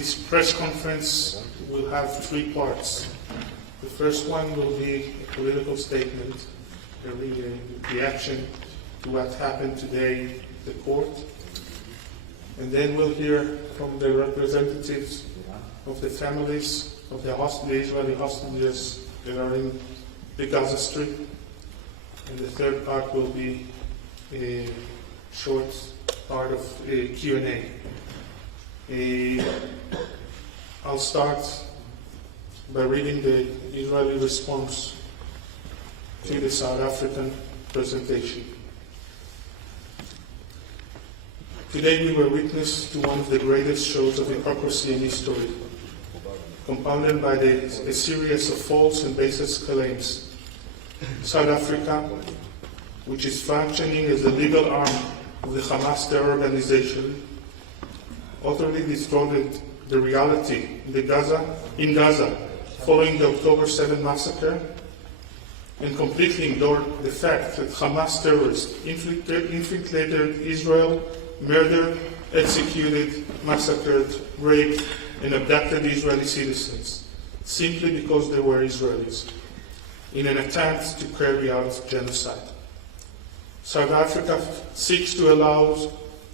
This press conference will have three parts. The first one will be a political statement, a reaction to what happened today at the court. And then we'll hear from the representatives of the families of the Israeli hostages that are in the Gaza Strip. And the third part will be a short part of a Q&A. I'll start by reading the Israeli response to the South African presentation. Today we were witness to one of the greatest shows of hypocrisy in history, compounded by a series of false and baseless claims. South Africa, which is functioning as the legal arm of the Hamas terror organization, utterly distorted the reality in Gaza following the October 7 massacre, and completely ignored the fact that Hamas terrorists infiltrated Israel, murdered, executed, massacred, raped, and abducted Israeli citizens, simply because they were Israelis, in an attempt to carry out genocide. South Africa seeks to allow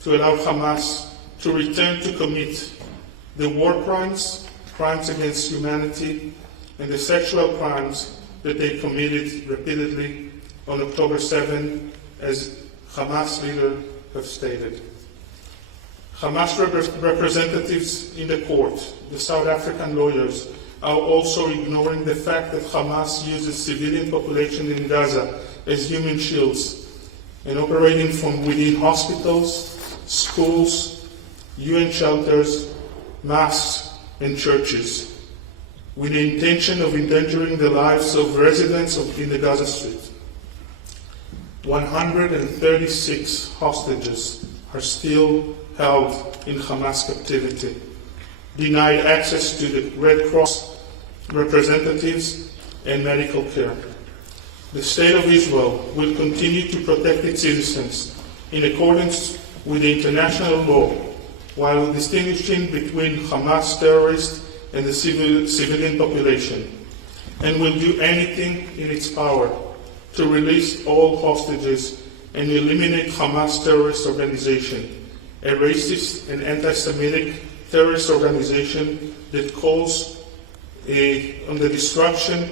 Hamas to return to commit the war crimes, crimes against humanity, and the sexual crimes that they committed repeatedly on October 7, as Hamas leaders have stated. Hamas representatives in the court, the South African lawyers, are also ignoring the fact that Hamas uses civilian population in Gaza as human shields and operating from within hospitals, schools, UN shelters, mosques, and churches, with the intention of endangering the lives of residents in the Gaza Strip. 136 hostages are still held in Hamas captivity, denied access to the Red Cross representatives and medical care. The State of Israel will continue to protect its citizens in accordance with the international law, while distinguishing between Hamas terrorists and the civilian population, and will do anything in its power to release all hostages and eliminate Hamas terrorist organization, a racist and anti-Semitic terrorist organization that calls on the destruction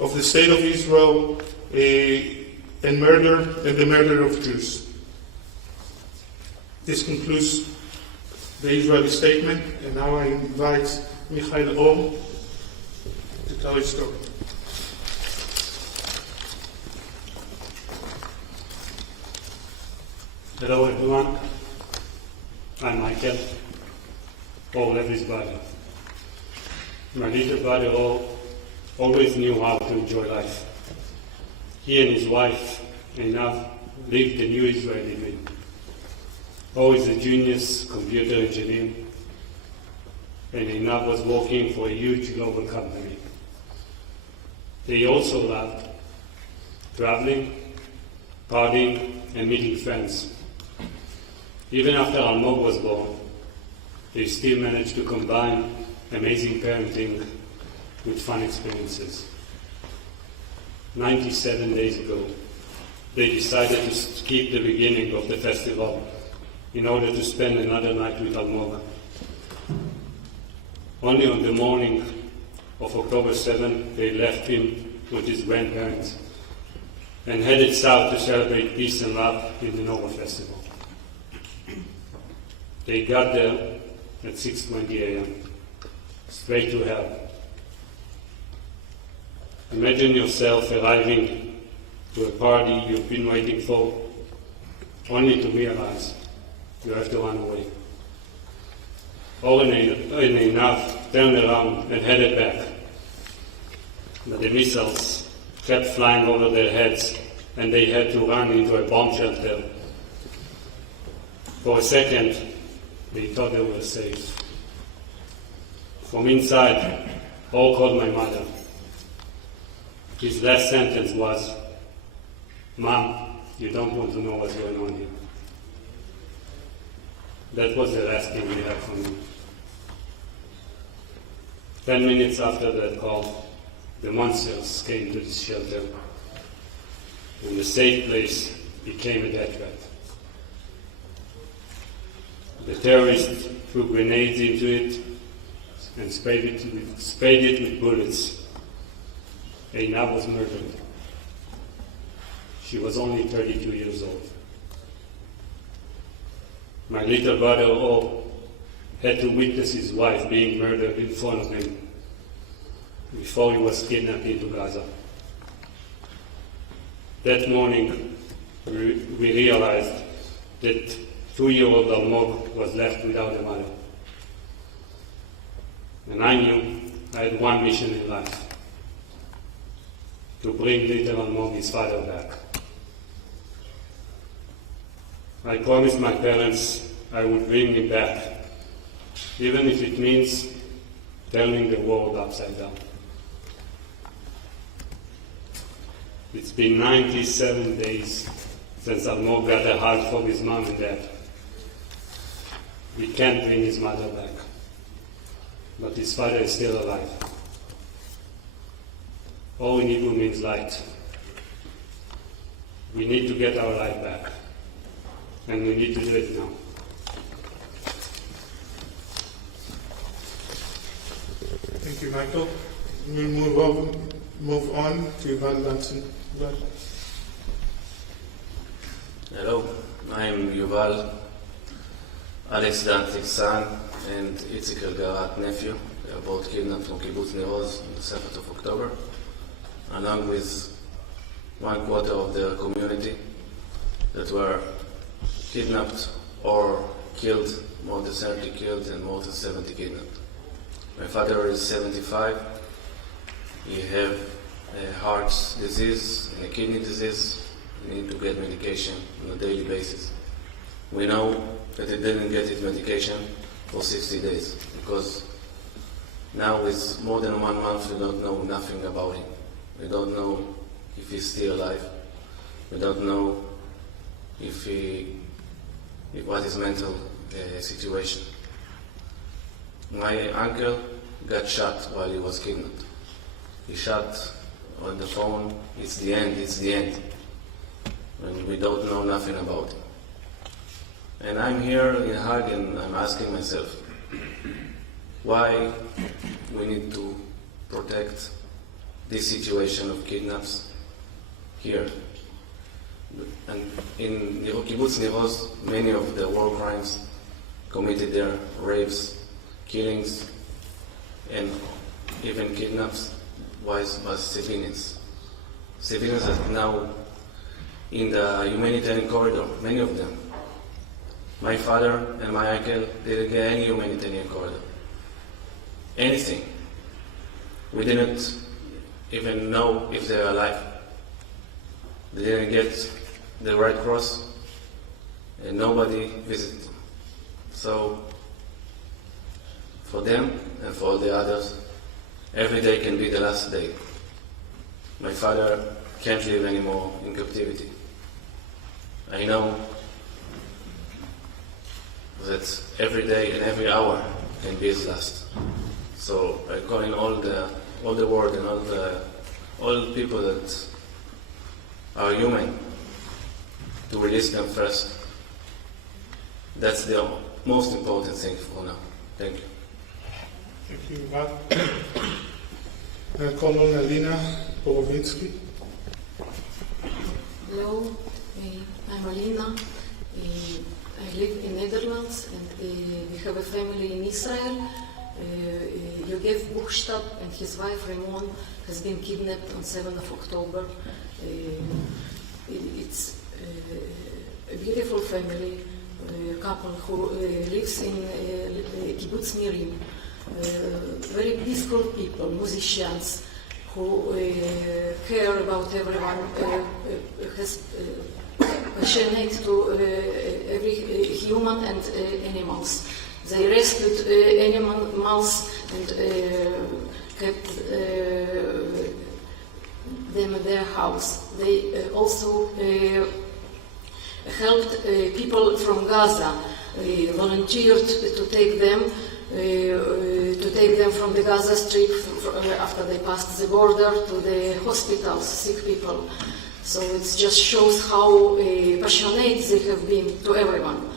of the State of Israel and the murder of Jews. This concludes the Israeli statement, and now I invite Michael Or to tell his story. Hello everyone, I'm Michael, Or everybody. My little brother Or always knew how to enjoy life. He and his wife, Einav, lived the new Israeli dream. Or is a genius computer engineer, and Einav was working for a huge global company. They also loved traveling, partying, and meeting friends. Even after Almog was born, they still managed to combine amazing parenting with fun experiences. 97 days ago, they decided to skip the beginning of the festival in order to spend another night with Almog. Only on the morning of October 7, they left him with his grandparents and headed south to celebrate peace and love in the Nova Festival. They got there at 6:20 a.m., straight to hell. Imagine yourself arriving to a party you've been waiting for, only to realize you have to run away. Oren and Einav turned around and headed back, but the missiles kept flying over their heads and they had to run into a bomb shelter. For a second, they thought they were safe. From inside, Or called my mother. His last sentence was, "Mom, you don't want to know what's going on here." That was the last thing we heard from him. 10 minutes after that call, the monsters came to this shelter, and the safe place became a death trap. The terrorists threw grenades into it and sprayed it with bullets. Eina was murdered. She was only 32 years old. My little brother had to witness his wife being murdered in front of him before he was kidnapped into Gaza. That morning, we realized that 2-year-old Almog was left without a mother. And I knew I had one mission in life: to bring little Almog his father back. I promised my parents I would bring him back, even if it means turning the world upside down. It's been 97 days since Almog got a hug from his mom and dad. We can't bring his mother back, but his father is still alive. Or in Hebrew means light. We need to get our life back, and we need to do it now. Thank you, Michael. We'll move on to Yuval Lanson. Hello, I'm Yuval, Alex Danzig's son, and Itzik Elgarat nephew. They are both kidnapped from Kibbutz Nir Oz on the 7th of October, along with 1/4 of their community that were kidnapped or killed, more than 70 killed and more than 70 kidnapped. My father is 75. He have a heart disease and a kidney disease. He need to get medication on a daily basis. We know that he didn't get his medication for 60 days because now it's more than 1 month we don't know nothing about him. We don't know if he's still alive. We don't know what his mental situation. My uncle got shot while he was kidnapped. He shot on the phone, it's the end. And we don't know nothing about him. And I'm here in Hague and I'm asking myself, why we need to protect this situation of kidnaps here? And in the Kibbutz Nir Oz, many of the war crimes committed there, rapes, killings, and even kidnaps was civilians. Civilians are now in the humanitarian corridor, many of them. My father and my uncle didn't get any humanitarian corridor. Anything. We didn't even know if they're alive. They didn't get the Red Cross, and nobody visited them. So, for them and for all the others, every day can be the last day. My father can't live anymore in captivity. I know that every day and every hour can be his last. So I call in all the world and all the people that are human to release them first. That's the most important thing for now. Thank you. Thank you, Yuval. Colonel Alina Borowinsky. Hello, I'm Alina. I live in Netherlands and we have a family in Israel. Yogev Buchstab and his wife Ramon has been kidnapped on 7th of October. It's a beautiful family, couple who lives in Kibbutz Nirim. Very peaceful people, musicians who care about everyone, has passionate to every human and animals. They rescued animals and kept them in their house. They also helped people from Gaza, volunteered to take them to take them from the Gaza Strip after they passed the border to the hospitals, sick people. So it just shows how passionate they have been to everyone.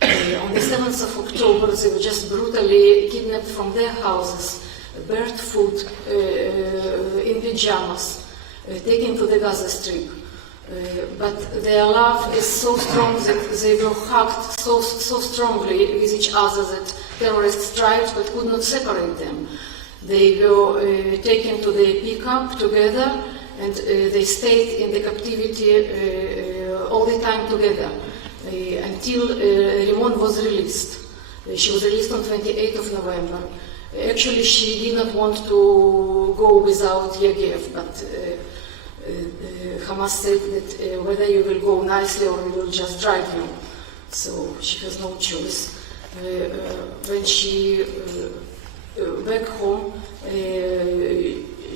On the 7th of October, they were just brutally kidnapped from their houses, barefoot, in pajamas, taken to the Gaza Strip. But their love is so strong that they were hugged so strongly with each other that terrorists tried but could not separate them. They were taken to the pickup together, and they stayed in the captivity all the time together until Rimon was released. She was released on 28th of November. Actually, she did not want to go without Yagev, but Hamas said that whether you will go nicely or we will just drive you. So she has no choice. When she back home,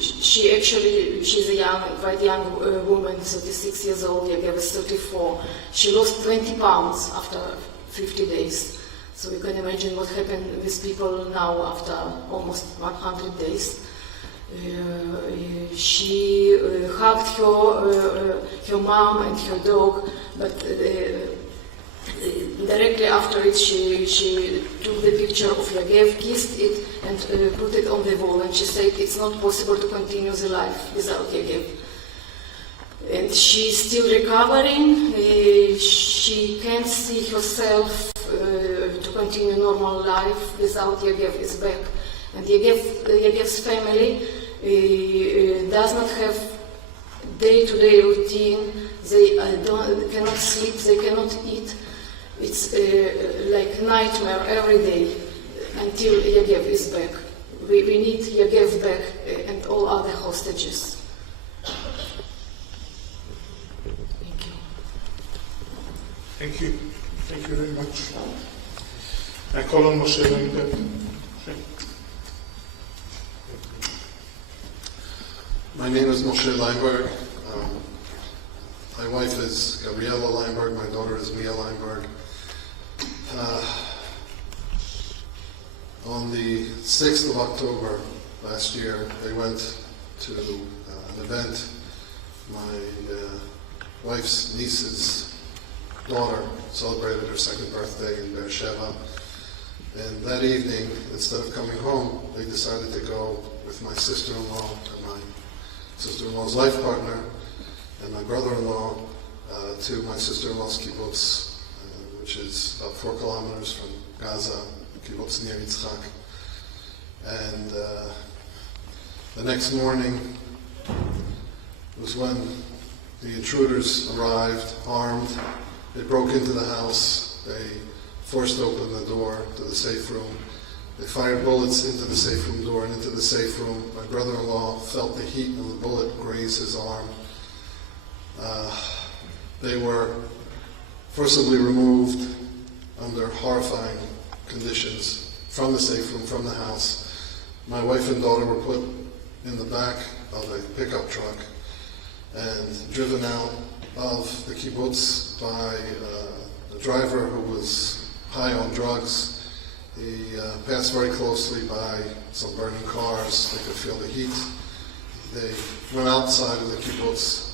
she's a quite young woman, 36 years old, Yagev is 34. She lost 20 pounds after 50 days. So you can imagine what happened with people now after almost 100 days. She hugged her mom and her dog, but directly after it she took the picture of Yagev, kissed it, and put it on the wall, and she said it's not possible to continue the life without Yagev. And she's still recovering. She can't see herself to continue normal life without Yagev is back. And Yagev's family does not have day-to-day routine. They cannot sleep, they cannot eat. It's like nightmare every day until Yagev is back. We need Yagev back and all other hostages. Thank you. Thank you. Thank you very much. I call on Moshe Weinberg. My name is Moshe Weinberg. My wife is Gabriela Weinberg. My daughter is Mia Weinberg. On the 6th of October last year, they went to an event. My wife's niece's daughter celebrated her second birthday in Beersheba. And that evening, instead of coming home, they decided to go with my sister-in-law and my sister-in-law's life partner and my brother-in-law to my sister-in-law's kibbutz, which is about 4 kilometers from Gaza, kibbutz near Yitzchak. And the next morning was when the intruders arrived, armed. They broke into the house. They forced open the door to the safe room. They fired bullets into the safe room door and into the safe room. My brother-in-law felt the heat of the bullet graze his arm. They were forcibly removed under horrifying conditions from the safe room, from the house. My wife and daughter were put in the back of a pickup truck and driven out of the kibbutz by a driver who was high on drugs. He passed very closely by some burning cars. They could feel the heat. They went outside of the kibbutz.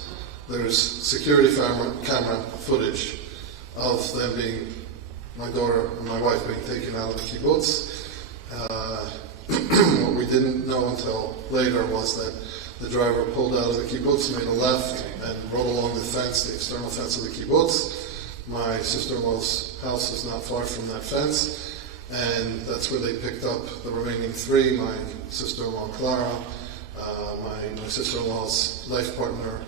There's security camera footage of them being, my daughter and my wife being taken out of the kibbutz. What we didn't know until later was that the driver pulled out of the kibbutz, made a left, and rode along the fence, the external fence of the kibbutz. My sister-in-law's house is not far from that fence, and that's where they picked up the remaining 3, my sister-in-law Clara, my sister-in-law's life partner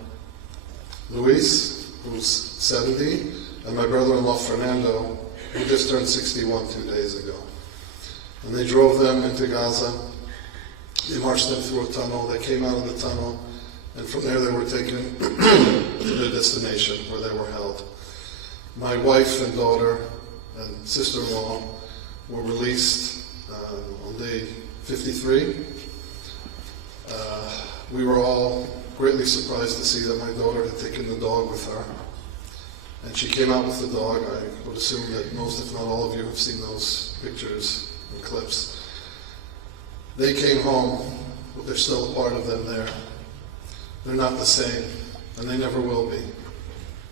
Luis, who's 70, and my brother-in-law Fernando, who just turned 61 2 days ago. And they drove them into Gaza. They marched them through a tunnel. They came out of the tunnel, and from there they were taken to their destination where they were held. My wife and daughter and sister-in-law were released on day 53. We were all greatly surprised to see that my daughter had taken the dog with her. And she came out with the dog. I would assume that most, if not all of you, have seen those pictures and clips. They came home, but there's still a part of them there. They're not the same, and they never will be.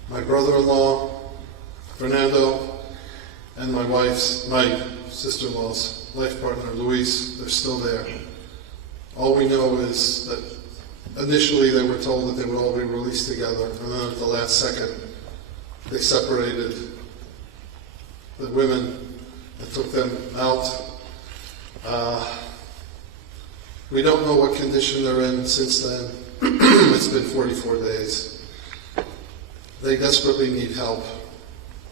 My brother-in-law, Fernando, and my sister-in-law's life partner, Luis, they're still there. All we know is that initially they were told that they would all be released together, and then at the last second, they separated the women and took them out. We don't know what condition they're in since then. It's been 44 days. They desperately need help.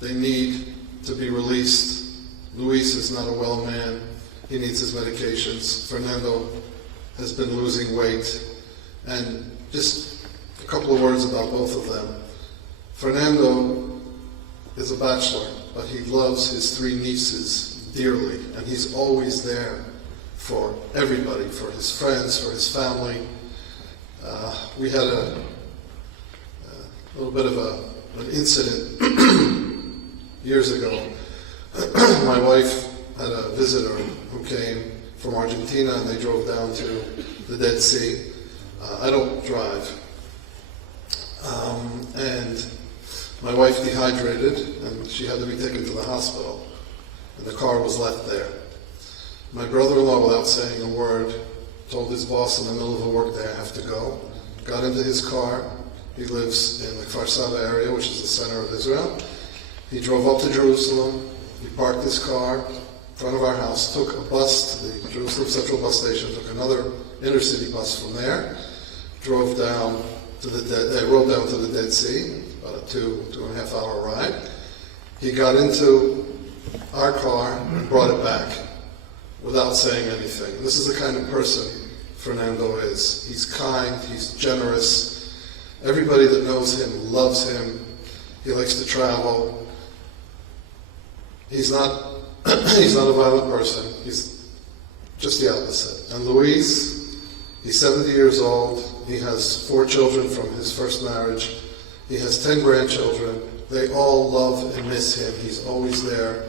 They need to be released. Luis is not a well man. He needs his medications. Fernando has been losing weight. And just a couple of words about both of them. Fernando is a bachelor, but he loves his 3 nieces dearly, and he's always there for everybody, for his friends, for his family. We had a little bit of an incident years ago. My wife had a visitor who came from Argentina, and they drove down to the Dead Sea. I don't drive. And my wife dehydrated, and she had to be taken to the hospital, and the car was left there. My brother-in-law, without saying a word, told his boss in the middle of a work day, I have to go. Got into his car. He lives in the Kfar Saba area, which is the center of Israel. He drove up to Jerusalem. He parked his car in front of our house, took a bus to the Jerusalem Central Bus Station, took another inner-city bus from there, rode down to the Dead Sea, about a 2.5 hour ride. He got into our car and brought it back without saying anything. This is the kind of person Fernando is. He's kind, he's generous. Everybody that knows him loves him. He likes to travel. He's not a violent person. He's just the opposite. And Luis, he's 70 years old. He has 4 children from his first marriage. He has 10 grandchildren. They all love and miss him. He's always there.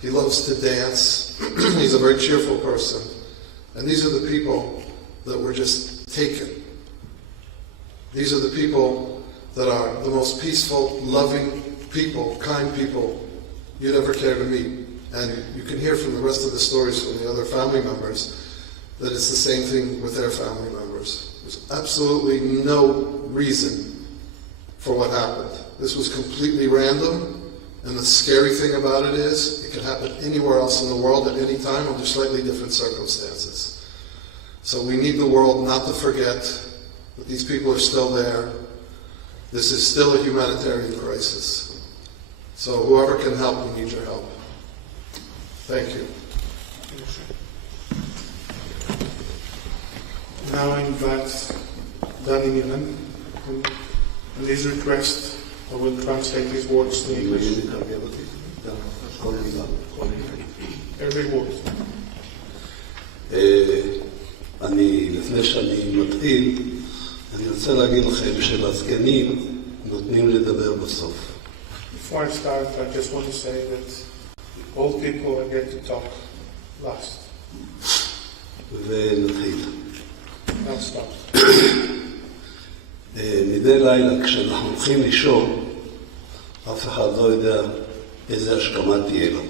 He loves to dance. He's a very cheerful person. And these are the people that were just taken. These are the people that are the most peaceful, loving people, kind people you'd ever care to meet. And you can hear from the rest of the stories from the other family members that it's the same thing with their family members. There's absolutely no reason for what happened. This was completely random, and the scary thing about it is it could happen anywhere else in the world at any time under slightly different circumstances. So we need the world not to forget that these people are still there. This is still a humanitarian crisis. So whoever can help, we need your help. Thank you. Now I invite Danny Milan, and his request, I will translate his words to English. Every word. לפני שאני מתחיל, אני רוצה להגיד לכם שלזקנים נותנים לדבר בסוף. Before I start, I just want to say that old people are get to talk last. ונתחיל. Now start. מדי לילה כשאנחנו הולכים לישון, אף אחד לא יודע איזה השכמה תהיה לו.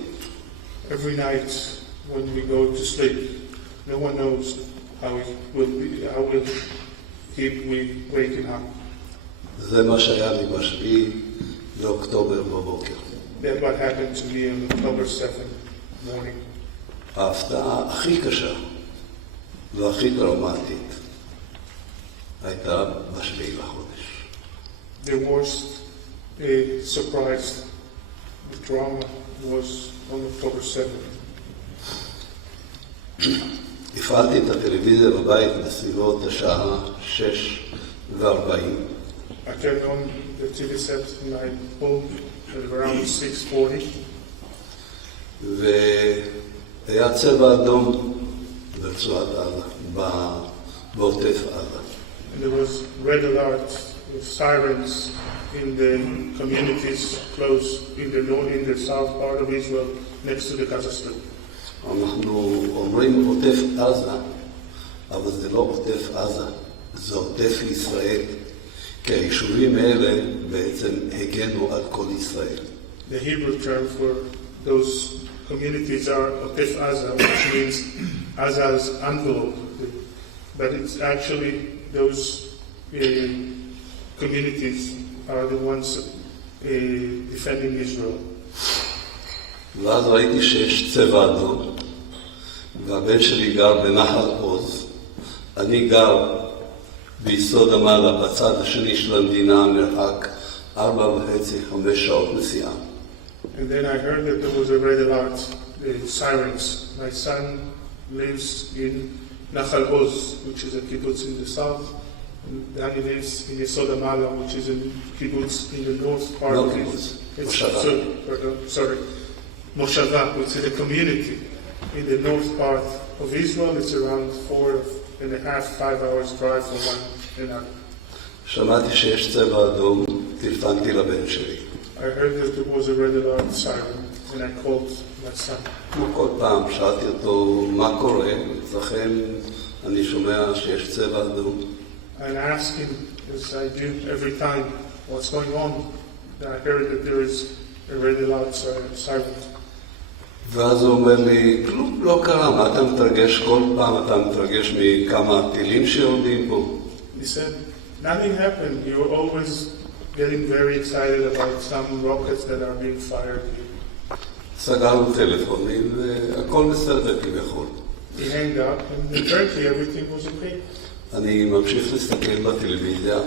Every night when we go to sleep, no one knows how will we waking up. זה מה שהיה לי ב7 באוקטובר בבוקר. That's what happened to me on October 7th morning. ההפתעה הכי קשה והכי טראומטית הייתה ב7 לחודש. The worst surprise, the trauma was on October 7th. הפעלתי את הטלוויזיה בבית בסביבות השעה 6:40. I turned on the TV set in my home at around 6:40. והיה צבע אדום ברצועת עזה, בעוטף עזה. And there was red alert with sirens in the communities close in the south part of Israel next to the Gaza Strip. אנחנו אומרים עוטף עזה אבל זה לא עוטף עזה, זה עוטף ישראל, כי היישובים האלה בעצם הגנו על כל ישראל. The Hebrew term for those communities are Otef Aza, which means Aza's envelope. But it's actually those communities are the ones defending Israel. ואז ראיתי שיש צבע אדום, והבן שלי גר בנחל עוז. אני גר ביסוד המעלה, בצד השני של המדינה, מרחק 4.5-5 שעות נסיעה. And then I heard that there was a red alert, sirens. My son lives in Nahal Oz, which is a kibbutz in the south. And Danny lives in Yesod HaMala, which is a kibbutz in the north part of kibbutz, it. Moshava. Sorry, Moshava, which is a community in the north part of Israel. It's around 4.5-5 hours drive from one another. שמעתי שיש צבע אדום, טלפנתי לבן שלי. I heard that there was a red alert siren, and I called my son. כמו כל פעם, שאלתי אותו מה קורה, אצלכם אני שומע שיש צבע אדום. And I asked him, as I do every time, what's going on? And I heard that there is a red alert siren. ואז הוא אומר לי, כלום לא קרה, מה אתה מתרגש כל פעם? אתה מתרגש מכמה טילים שיורדים פה? He said, nothing happened. You're always getting very excited about some rockets that are being fired here. סגרנו טלפונים והכל בסדר כביכול. He hanged up, and apparently everything was okay. אני ממשיך להסתכל בטלוויזיה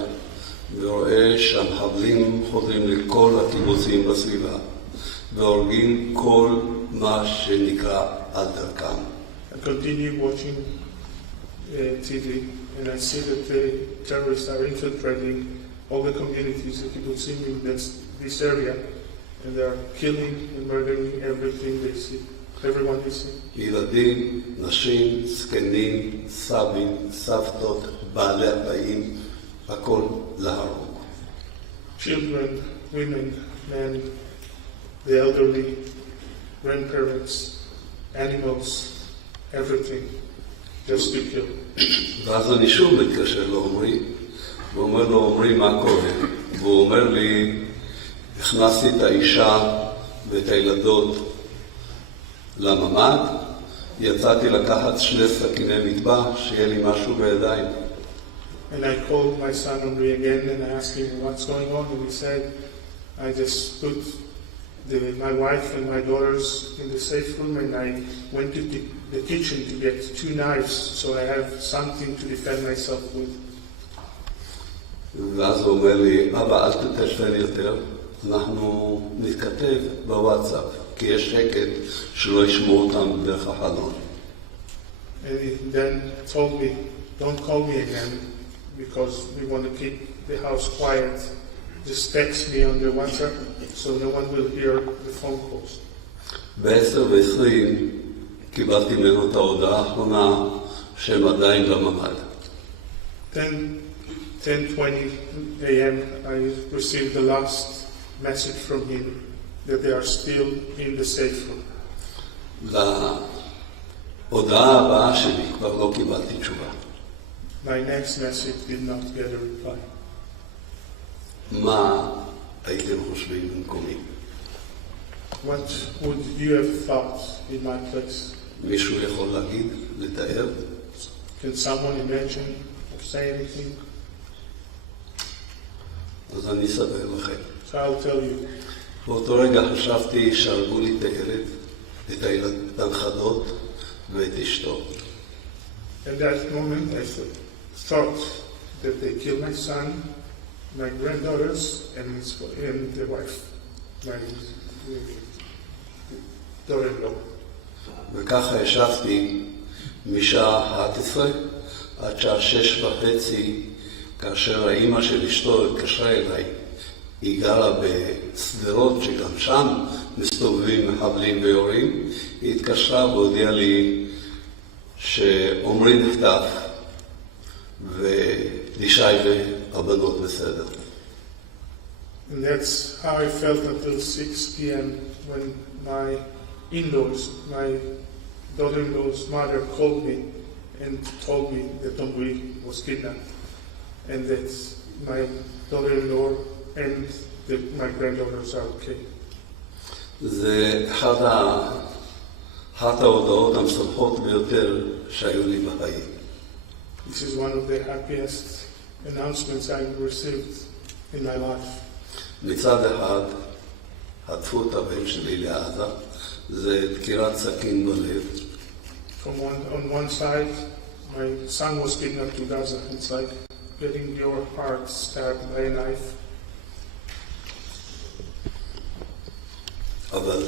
ורואה שהמחבלים חודרים לכל הקיבוצים בסביבה והורגים כל מה שנקרא על דרכם. I continue watching TV, and I see that the terrorists are infiltrating all the communities, the kibbutzim in this area, and they are killing and murdering everything they see, everyone they see. ילדים, נשים, זקנים, סבים, סבתות, בעלי הבאים, הכל להרוג. Children, women, men, the elderly, grandparents, animals, everything, just to kill. ואז אני שוב מתקשר לעומרי, ואומר לו, עומרי, מה קורה? והוא אומר לי, הכנסתי את האישה ואת הילדות לממ"ד, יצאתי לקחת 2 סכיני מטבח, שיהיה לי משהו בידיים. And I called my son Omri again and I asked him what's going on, and he said, I just put my wife and my daughters in the safe room, and I went to the kitchen to get 2 knives so I have something to defend myself with. ואז הוא אומר לי, אבא, אל תתשפן יותר, אנחנו נתכתב בוואטסאפ, כי יש שקט שלא ישמעו אותם דרך החלון. And he then told me, don't call me again because we want to keep the house quiet. Just text me on the WhatsApp so no one will hear the phone calls. ב-10:20 קיבלתי ממנו את ההודעה האחרונה שהם עדיין בממ"ד. 10:20 a.m. I received the last message from him that they are still in the safe room. להודעה הבאה שלי כבר לא קיבלתי תשובה. My next message did not get a reply. מה הייתם חושבים במקומי? What would you have thought in my place? מישהו יכול להגיד, לתאר? Can someone imagine or say anything? אז אני אספר לכם. So I'll tell you. באותו רגע חשבתי שהרגו לי את הילד, את הנכדות ואת אשתו. At that moment I thought that they killed my son, my granddaughters, and the wife, my daughter-in-law. וככה ישבתי משעה 11 עד שעה 6:30, כאשר האמא של אשתו התקשרה אליי. היא גרה בסדרות שגם שם מסתובבים מחבלים ויורים. היא התקשרה והודיעה לי שעומרי נחטף ולישי והבנות בסדר. And that's how I felt until 6 p.m. when my in-laws, my daughter-in-law's mother called me and told me that Omri was kidnapped and that my daughter-in-law and my granddaughters are okay. זה אחת ההודעות המשמחות ביותר שהיו לי בחיים. This is one of the happiest announcements I've received in my life. מצד אחד, חטפו את הבן שלי לעזה, זה דקירת סכין בלב. On one side, my son was kidnapped to Gaza. It's like getting your heart stabbed by a knife. אבל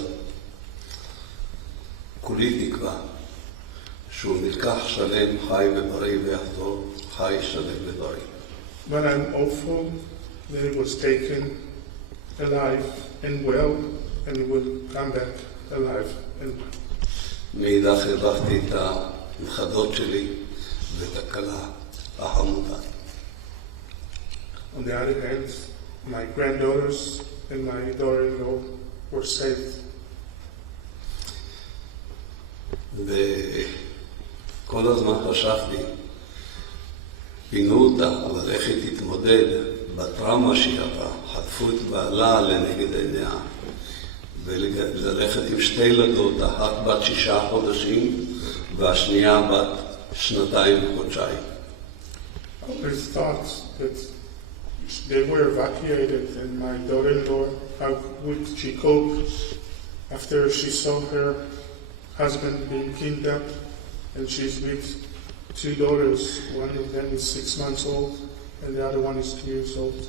כולי תקווה שהוא נלקח שלם, חי ובריא ויחזור, חי שלם ובריא. But I'm hopeful that it was taken alive and well and will come back alive and well. מאידך הרווחתי את הנכדות שלי ואת הכלה החמודה. On the other hand, my granddaughters and my daughter-in-law were saved. וכל הזמן חשבתי, פינו אותה, אבל איך היא תתמודד בטראומה שהיא עברה. חטפו את בעלה לנגד עיניה, וללכת עם שתי ילדות, אחת בת 6 חודשים, והשנייה בת 2 וחודשיים. I always thought that they were evacuated and my daughter-in-law, how would she cope after she saw her husband being kidnapped and she's with 2 daughters. One of them is 6 months old and the other one is 2 years old.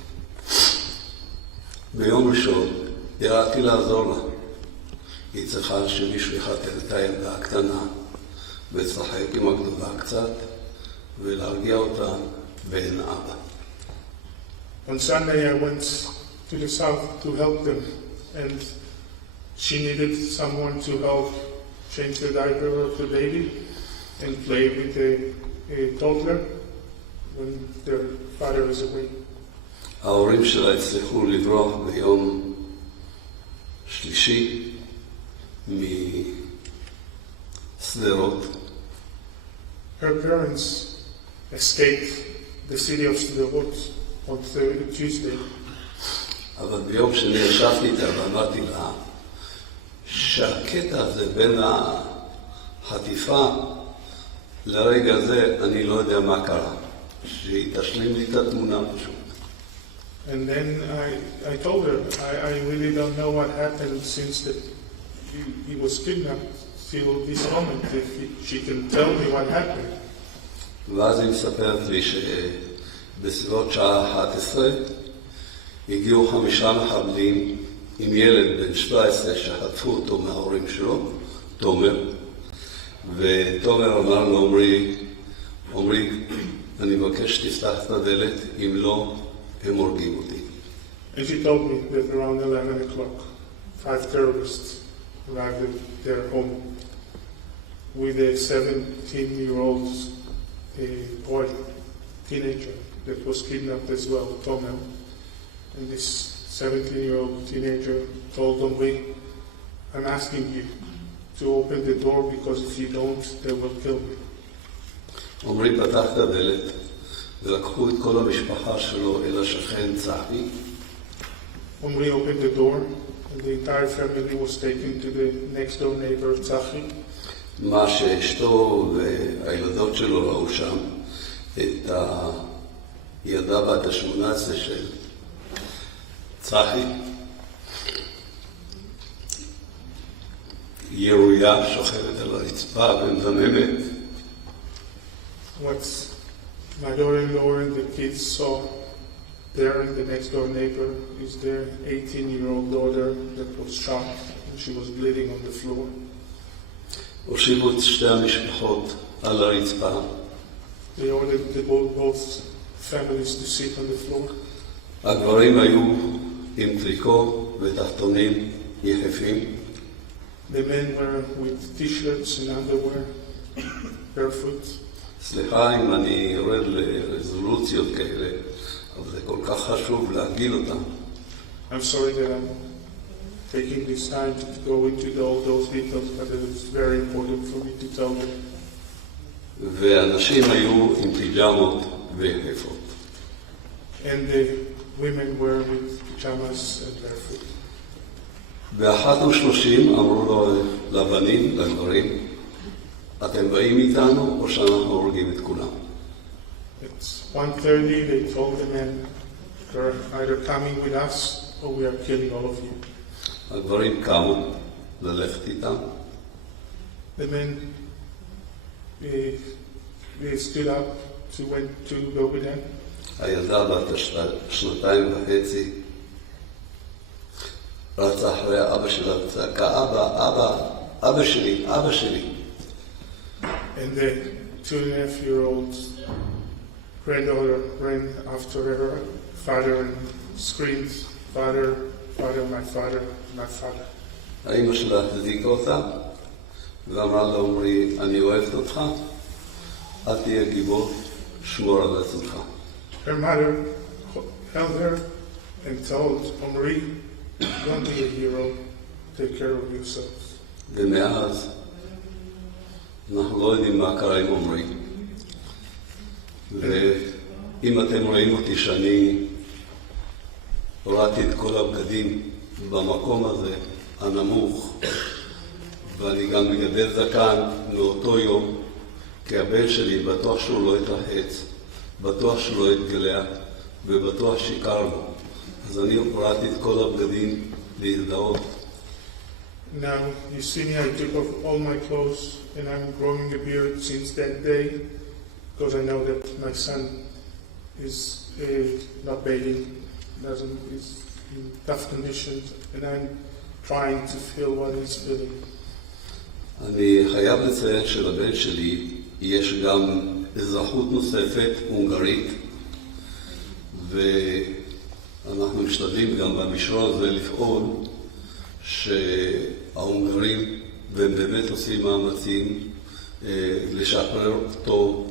ביום ראשון ירדתי לעזור לה. היא צריכה שמישהו יחתן את הילדה הקטנה וצחק עם הגדולה קצת ולהרגיע אותה בעין אבא. On Sunday I went to the south to help them and she needed someone to help change the diaper of the baby and play with a toddler when their father is away. ההורים שלה הצליחו לברוח ביום שלישי משדרות. Her parents escaped the city of Sderot on Tuesday. אבל ביום שני ישבתי איתה ואמרתי לה שהקטע הזה בין החטיפה לרגע זה אני לא יודע מה קרה. שהיא תשלים לי את התמונה פשוט. And then I told her, I really don't know what happened since that he was kidnapped till this moment, if she can tell me what happened. ואז היא מספרת לי שבסביבות שעה 11 הגיעו 5 מחבלים עם ילד בן 17 שחטפו אותו מההורים שלו, תומר, ותומר אמר לו, עומרי, אני מבקש שתפתח את הדלת, אם לא, הם הורגים אותי. And she told me that around 11 o'clock, 5 terrorists arrived at their home with a 17-year-old boy, teenager, that was kidnapped as well, Tomer. And this 17-year-old teenager told Omri, I'm asking you to open the door because if you don't, they will kill me. עומרי פתח את הדלת ולקחו את כל המשפחה שלו אל השכן צחי. Omri opened the door and the entire family was taken to the next door neighbor, Tzachi. מה שאשתו והילדות שלו ראו שם, את הילדה בת ה-18 של צחי, ירויה שוכבת על הרצפה ומדממת. What my daughter-in-law and the kids saw there in the next door neighbor is their 18-year-old daughter that was shot and she was bleeding on the floor. הושיבו את שתי המשפחות על הרצפה. They ordered both families to sit on the floor. הגברים היו עם טריקו ותחתונים יחפים. The men were with t-shirts and underwear, barefoot. סליחה אם אני יורד לרזולוציות כאלה, אבל זה כל כך חשוב להגיד אותם. I'm sorry that I'm taking this time to go into all those details, but it is very important for me to tell them. ואנשים היו עם פיג'מות ויחפות. And the women were with pajamas and barefoot. ב-13:30 אמרו לו לבנים, לגברים, אתם באים איתנו או שאנחנו הורגים את כולם? At 1:30 they told the men, you're either coming with us or we are killing all of you. הגברים קמו ללכת איתם, The men they stood up to go with them. הילדה בת 2.5 רצה אחרי אבא שלה וצעקה, אבא, אבא, אבא שלי, אבא שלי. And the 2.5-year-old granddaughter ran after her father and screamed, Father, Father, my father, my father. האמא שלה הזיקה אותה ואמרה לה, עמרי, אני אוהבת אותך, אל תהיה גיבור, שמור על עצמך. Her mother held her and told Omri, don't be a hero, take care of yourselves. ומאז אנחנו לא יודעים מה קרה עם עמרי. ואם אתם רואים אותי שאני הורדתי את כל הבגדים במקום הזה, הנמוך, ואני גם מגדל זקן מאותו יום, כי הבן שלי בטוח שהוא לא יתרחץ, בטוח שהוא לא יתגלח, ובטוח שיקר לו. אז אני הורדתי את כל הבגדים להזדהות. Now, you see me, I took off all my clothes and I'm growing a beard since that day because I know that my son is not bathing, is in tough conditions, and I'm trying to feel what he's feeling. אני חייב לציין שלבן שלי יש גם אזרחות נוספת, הונגרית, ואנחנו משתדלים גם במישור הזה לפעול שההונגרים, והם באמת עושים מאמצים לשחרר אותו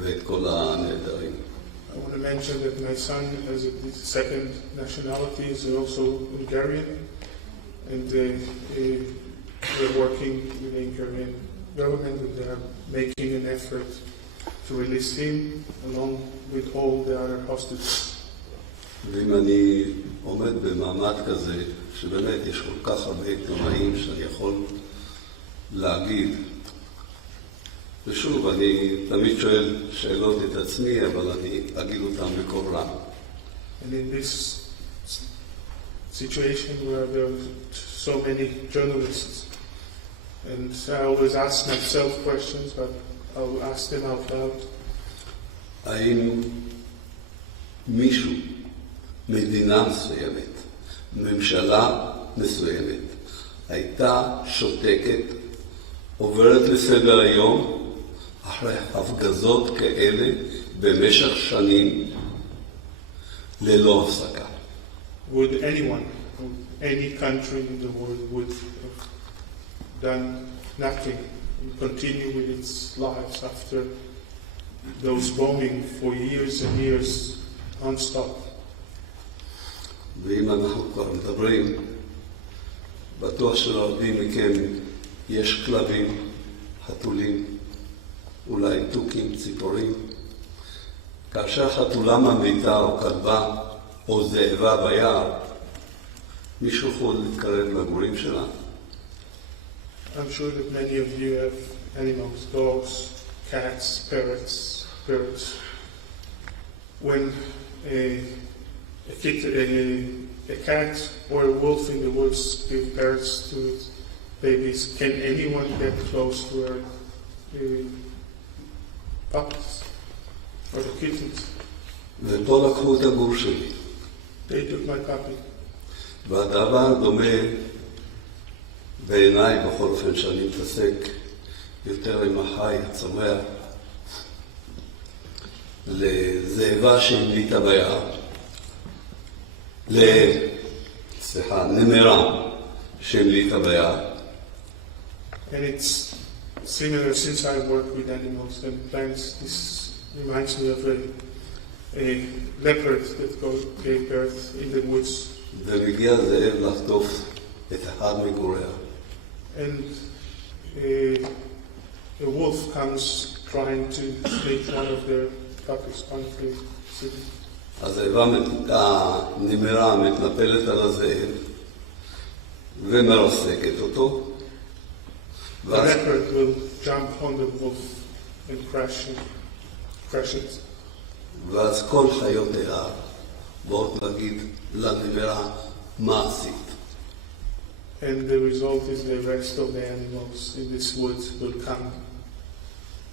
ואת כל הנעדרים. I want to mention that my son has a second nationality, is also Hungarian, and we're working with the Hungarian government and they are making an effort to release him along with all the other hostages. ואם אני עומד במעמד כזה, שבאמת יש כל כך הרבה עיתונאים שאני יכול להגיד, ושוב, אני תמיד שואל שאלות את עצמי, אבל אני אגיד אותם בקול רם. And in this situation where there are so many journalists, and I always ask myself questions, but I'll ask them out loud. האם מישהו, מדינה מסוימת, ממשלה מסוימת, הייתה שותקת, עוברת לסדר היום, אחרי הפגזות כאלה במשך שנים ללא הפסקה? Would anyone, any country in the world would have done nothing and continue with its lives after those bombing for years and years non-stop? ואם אנחנו כבר מדברים, בטוח שלרבים מכם יש כלבים, חתולים, אולי תוכים, ציפורים. כאשר חתולה ממליטה או כלבה או זאבה ביער, מישהו יכול להתקרב לגורים שלה? I'm sure that many of you have animals, dogs, cats, parrots, birds. When a cat or a wolf in the woods give parrots to its babies, can anyone get close to our puppies or the kittens? ופה לקחו את הגור שלי. They took my puppy. והדבר דומה בעיניי, בכל אופן שאני מתעסק יותר עם החי, הצומח, לזאבה שהמליטה ביער, נמרה שהמליטה ביער. And it's similar, since I work with animals and plants, this reminds me of a leopard that gave birth in the woods. ומגיע זאב לחטוף את אחד מגוריה. And a wolf comes trying to split one of their cities. אז הנמרה מתנפלת על הזאב ומרסקת אותו. The leopard will jump on the wolf and crush it. ואז כל חיות ההר באות להגיד לנמרה מה עשית. And the result is the rest of the animals in this woods will come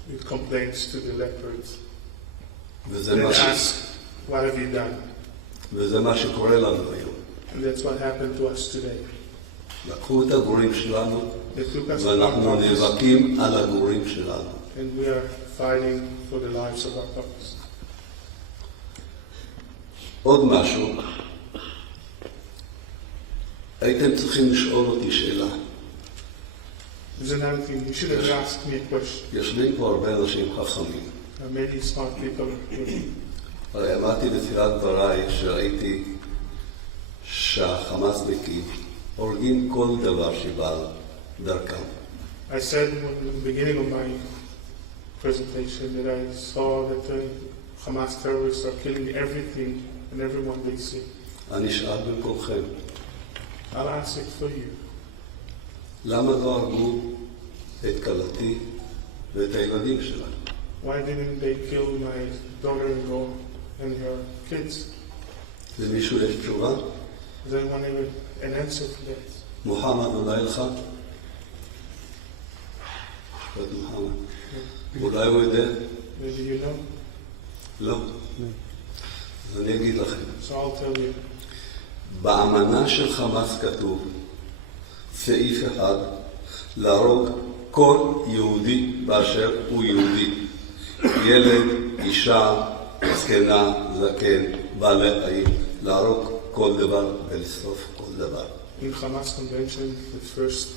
with complaints to the leopard and ask, what have you done? וזה מה שקורה לנו היום. And that's what happened to us today. לקחו את הגורים שלנו They took us ואנחנו from our נאבקים על הגורים שלנו. and we are fighting for the lives of our puppies. עוד משהו, הייתם צריכים לשאול אותי שאלה. There's another thing, you should have asked me a question. יושבים פה הרבה אנשים חכמים. Many smart people here. הרי אמרתי בתחילת דבריי שראיתי שהחמאסניקים הורגים כל דבר שבא דרכם. I said in the beginning of my presentation that I saw that the Hamas terrorists are killing everything and everyone they see. אני אשאל במקומכם, I'll ask it for you. למה לא הרגו את כלתי ואת הילדים שלה? Why didn't they kill my daughter-in-law and her kids? למישהו יש תשובה? Does anyone have an answer for that? מוחמד, אולי לך? שפט מוחמד. אולי הוא יודע? Maybe you know? לא. אז אני אגיד לכם. So I'll tell you. באמנה של חמאס כתוב, סעיף אחד, להרוג כל יהודי באשר הוא יהודי. ילד, אישה, זקנה, זקן, בעלי חיים, להרוג כל דבר ולשרוף כל דבר. In Hamas Convention, the first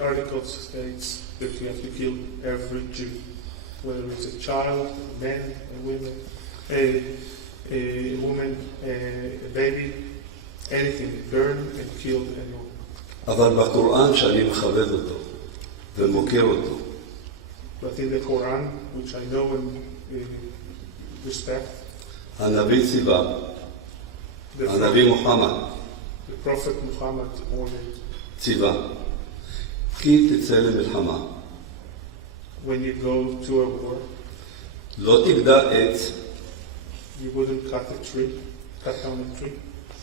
article states that you have to kill every Jew, whether it's a child, a man, a woman, a woman, a baby, anything, burn and kill anyone. אבל בקוראן שאני מכבד אותו ומוקר אותו, But in the Quran, which I know and respect, הנביא ציווה, the הנביא מוחמד Prophet Muhammad ordered, ציווה, כי תצא למלחמה, when you go to a war, לא תגדע עץ, you wouldn't cut down a tree,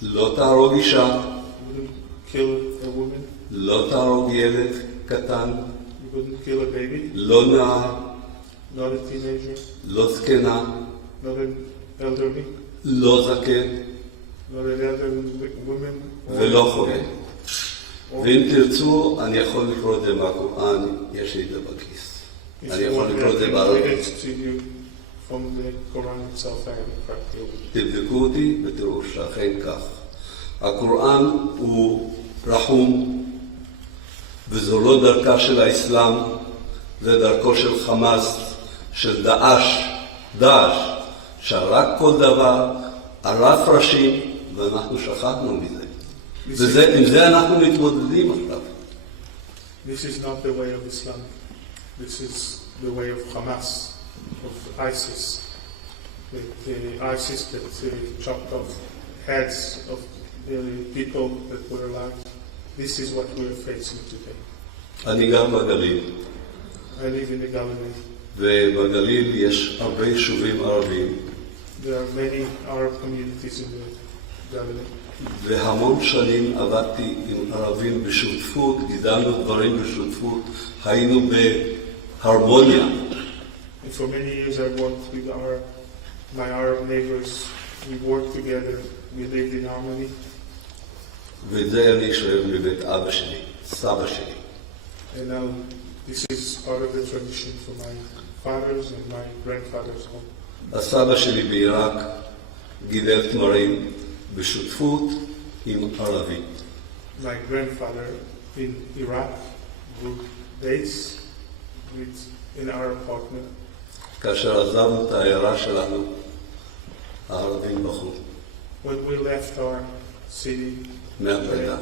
לא תהרוג אישה, you wouldn't kill a woman, לא תהרוג ילד קטן, you wouldn't kill a baby, לא נער, not a teenager, לא זקנה, not an elderly, לא זקן not an elderly woman, ולא חולה. ואם תרצו, אני יכול לקרוא את זה מהקוראן, יש לי את זה בכיס. If אני you יכול want לקרוא את זה to read בערבית. it to you from the Quran itself, I have it practically. תבדקו אותי ותראו שאכן כך. הקוראן הוא רחום, וזו לא דרכה של האסלאם, זה דרכו של חמאס, של דאעש, שרק כל דבר, ערף ראשים, ואנחנו שכחנו מזה. עם זה אנחנו מתמודדים עכשיו. This is not the way of Islam. This is the way of Hamas, of ISIS. The ISIS that chopped off heads of people that were alive. This is what we are facing today. אני גר בגליל, I live in the Galilee. ובגליל יש הרבה יישובים ערבים, There are many Arab communities in the Galilee. והמון שנים עבדתי עם ערבים בשותפות, גידלנו דברים בשותפות, היינו בהרמוניה. And for many years I worked with my Arab neighbors. We worked together. We lived in harmony. ואת זה אני שואב מבית אבא שלי, סבא שלי. And now this is part of the tradition for my fathers and my grandfathers home. הסבא שלי בעיראק גידל תמרים בשותפות עם ערבים. My grandfather in Iraq grew dates with an Arab partner. כאשר עזבנו את העיירה שלנו, הערבים בכו. When we left our city, מהפרידה.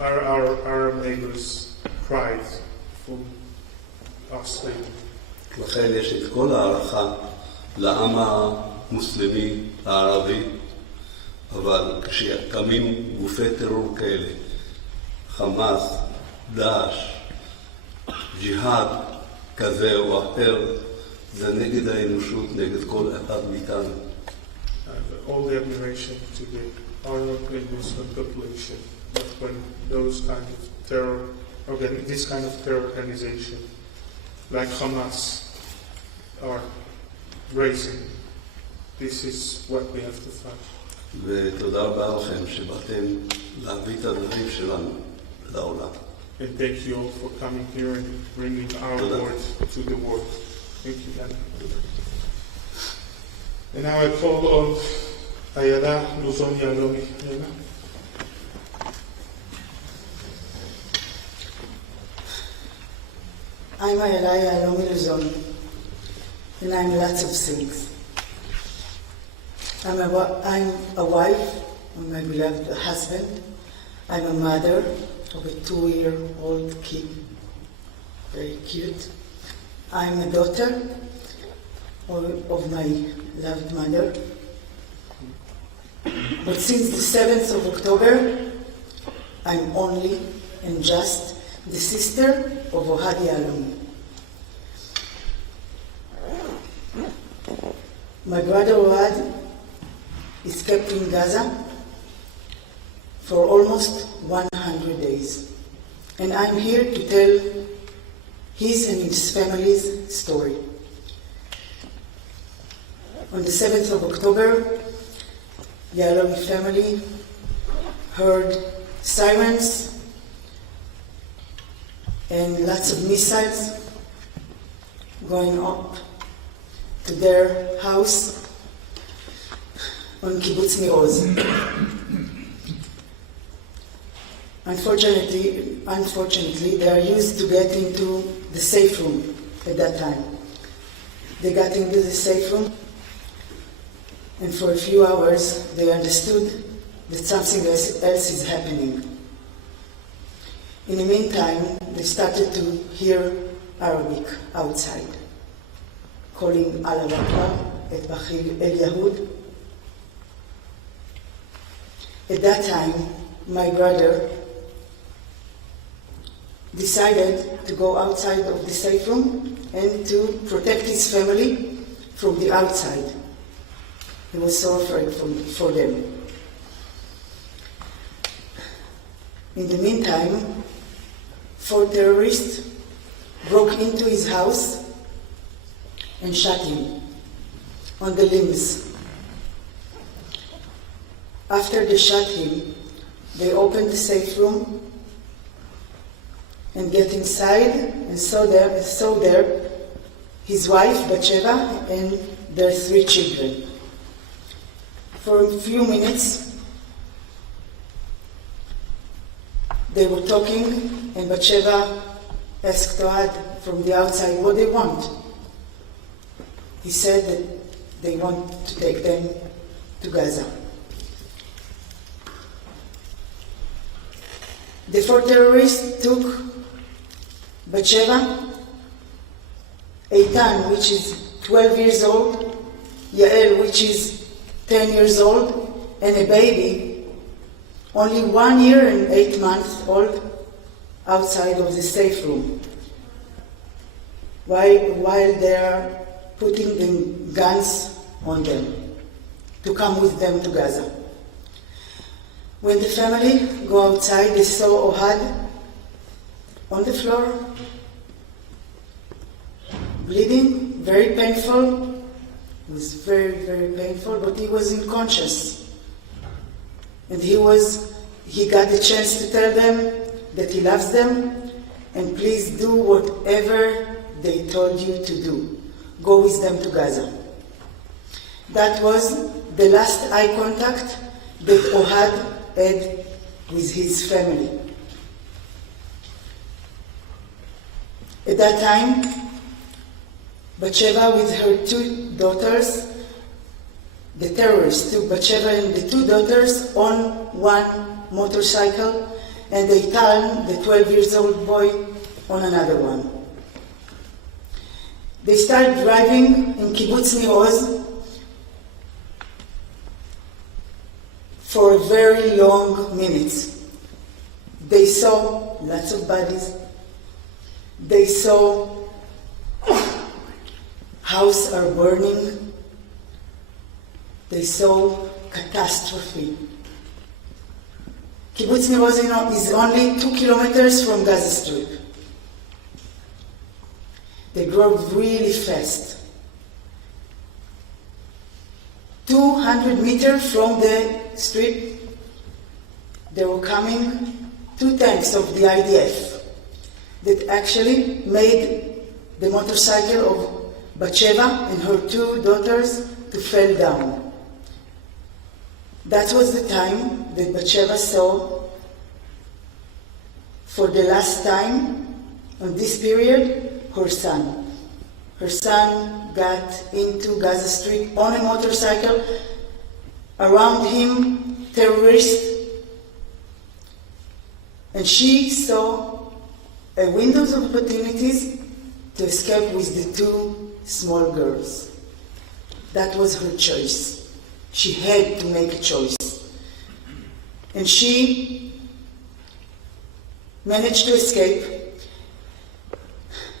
our Arab neighbors cried for us leaving. לכן יש את כל הערכה לעם המוסלמי הערבי, אבל כשקמים גופי טרור כאלה, חמאס, דאעש, ג'יהאד כזה או אחר, זה נגד האנושות, נגד כל אחד מאיתנו. All the admiration to the Arab and Muslim population, but when those kind of terror, this kind of terror organization, like Hamas, are raising, this is what we have to fight. ותודה רבה לכם שבאתם להביא את הדברים שלנו לעולם. And thank you all for coming here and bringing our word to the world. Thank you, Dana. And now I call on Ayala Luzon Yalomi. Ayala. I'm Ayala Yalomi Luzon, and I'm lots of things. I'm a wife of my beloved husband. I'm a mother of a 2-year-old kid, very cute. I'm a daughter of my loved mother. But since the 7th of October, I'm only and just the sister of Ohad Yalomi. My brother Ohad is kept in Gaza for almost 100 days. And I'm here to tell his and his family's story. On the 7th of October, Yalomi family heard sirens and lots of missiles going up to their house on Kibbutz Miroz. Unfortunately, they are used to get into the safe room at that time. They got into the safe room, and for a few hours they understood that something else is happening. In the meantime, they started to hear Arabic outside, calling Allah Akbar at Bachil El Yahud. At that time, my brother decided to go outside of the safe room and to protect his family from the outside. He was so afraid for them. In the meantime, 4 terrorists broke into his house and shot him on the limbs. After they shot him, they opened the safe room and get inside and saw there his wife, Batsheva, and their 3 children. For a few minutes, they were talking, and Batsheva asked Ohad from the outside what they want. He said that they want to take them to Gaza. The 4 terrorists took Batsheva, Eitan, which is 12 years old, Yael, which is 10 years old, and a baby, only 1 year and 8 months old, outside of the safe room, while they are putting the guns on them to come with them to Gaza. When the family go outside, they saw Ohad on the floor, bleeding, very painful. It was very, very painful, but he was unconscious. And he got the chance to tell them that he loves them, and please do whatever they told you to do. Go with them to Gaza. That was the last eye contact that Ohad had with his family. At that time, Batsheva with her 2 daughters, the terrorists took Batsheva and the 2 daughters on 1 motorcycle, and Eitan, the 12 years old boy, on another one. They started driving in Kibbutz Nir Oz for a very long minutes. They saw lots of bodies. They saw houses are burning. They saw catastrophe. Kibbutz Nir Oz is only 2 kilometers from Gaza Strip. They drove really fast. 200 meters from the strip, there were coming 2 tanks of the IDF that actually made the motorcycle of Batsheva and her 2 daughters to fall down. That was the time that Batsheva saw for the last time on this period her son. Her son got into Gaza Strip on a motorcycle. Around him, terrorists. And she saw a window of opportunities to escape with the 2 small girls. That was her choice. She had to make a choice. And she managed to escape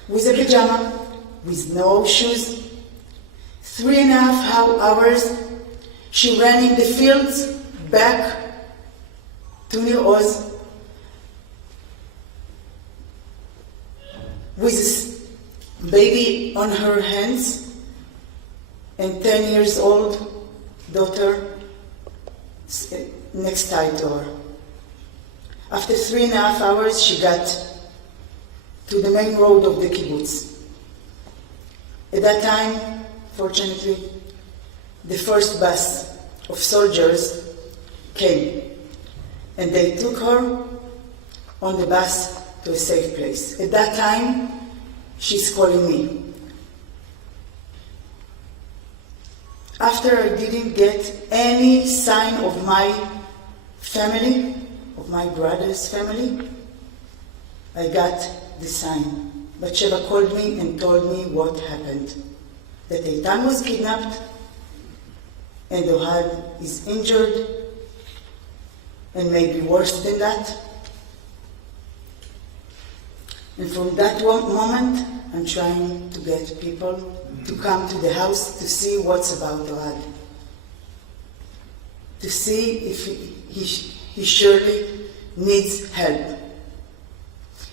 with a pajama, with no shoes. 3.5 hours she ran in the fields back to Nir Oz with a baby on her hands and 10 years old daughter next tied to her. After 3.5 hours she got to the main road of the kibbutz. At that time, fortunately, the first bus of soldiers came, and they took her on the bus to a safe place. At that time, she's calling me. After I didn't get any sign of my family, of my brother's family, I got the sign. Batsheva called me and told me what happened. That Eitan was kidnapped and Ohad is injured and maybe worse than that. And from that moment, I'm trying to get people to come to the house to see what's about Ohad. To see if he surely needs help.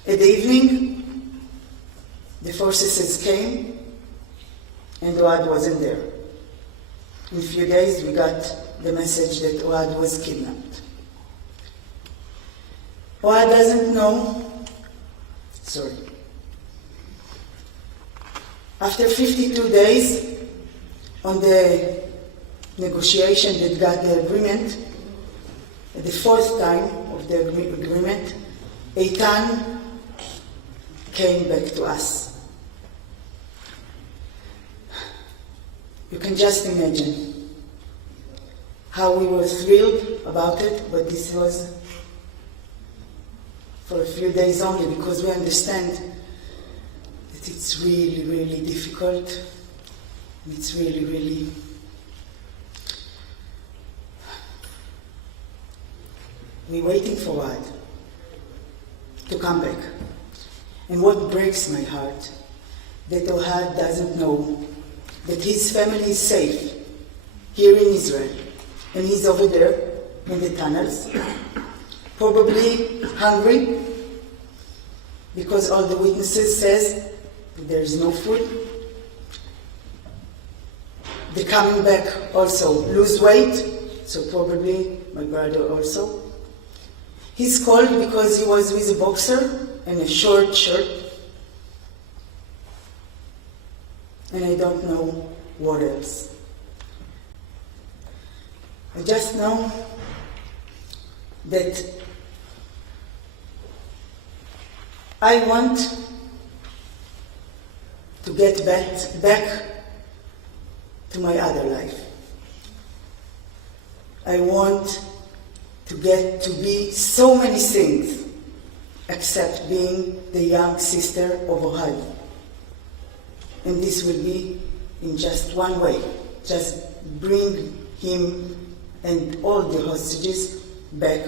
At the evening, the forces came and Ohad wasn't there. In a few days we got the message that Ohad was kidnapped. Ohad doesn't know, After 52 days on the negotiation that got the agreement, at the 4th time of the agreement, Eitan came back to us. You can just imagine how we were thrilled about it, but this was for a few days only, because we understand that it's really, really difficult. It's really, really we're waiting for Ohad to come back. And what breaks my heart, that Ohad doesn't know that his family is safe here in Israel, and he's over there in the tunnels, probably hungry, because all the witnesses says that there is no food. They're coming back also lose weight, so probably my brother also. He's cold because he was with a boxer and a short shirt. And I don't know what else. I just know that I want to get back to my other life. I want to get to be so many things except being the young sister of Ohad. and this will be in just one way. Just bring him and all the hostages back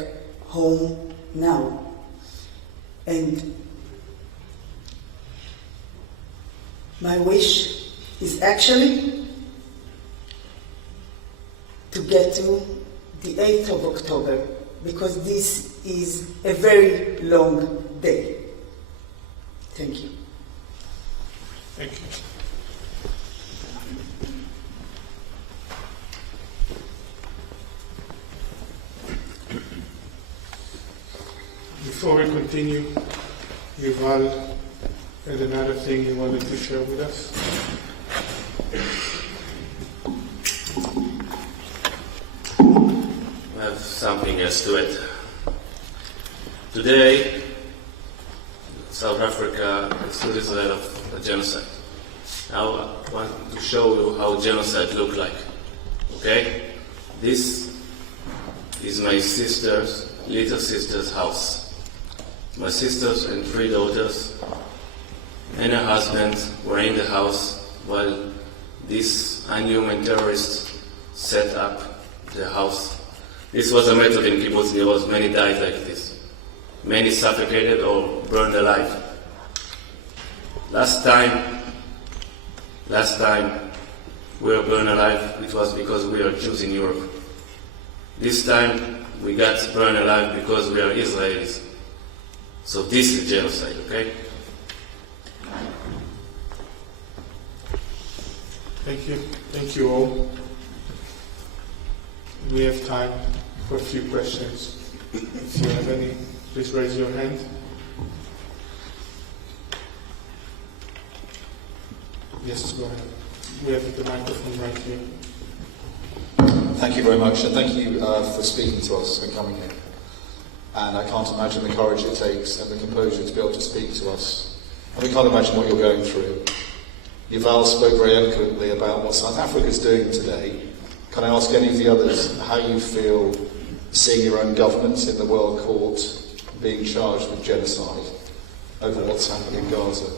home now. And my wish is actually to get to the 8th of October, because this is a very long day. Thank you. Thank you. Before we continue, Yuval had another thing he wanted to share with us. I have something else to add. Today, South Africa accused Israel of a genocide. Now I want to show you how genocide look like. Okay? This is my sister's, little sister's house. My sisters and 3 daughters and her husband were in the house while these unhuman terrorists set up the house. This was a method in Kibbutz Nir. Many died like this. Many suffocated or burned alive. Last time we were burned alive, it was because we are Jews in Europe. This time we got burned alive because we are Israelis. So this is genocide, okay? Thank you. Thank you all. We have time for a few questions. If you have any, please raise your hand. Yes, go ahead. We have the microphone right here. Thank you very much, and thank you for speaking to us and coming here. And I can't imagine the courage it takes and the composure to be able to speak to us. And we can't imagine what you're going through. Yuval spoke very eloquently about what South Africa is doing today. Can I ask any of the others how you feel seeing your own government in the World Court being charged with genocide over what's happening in Gaza?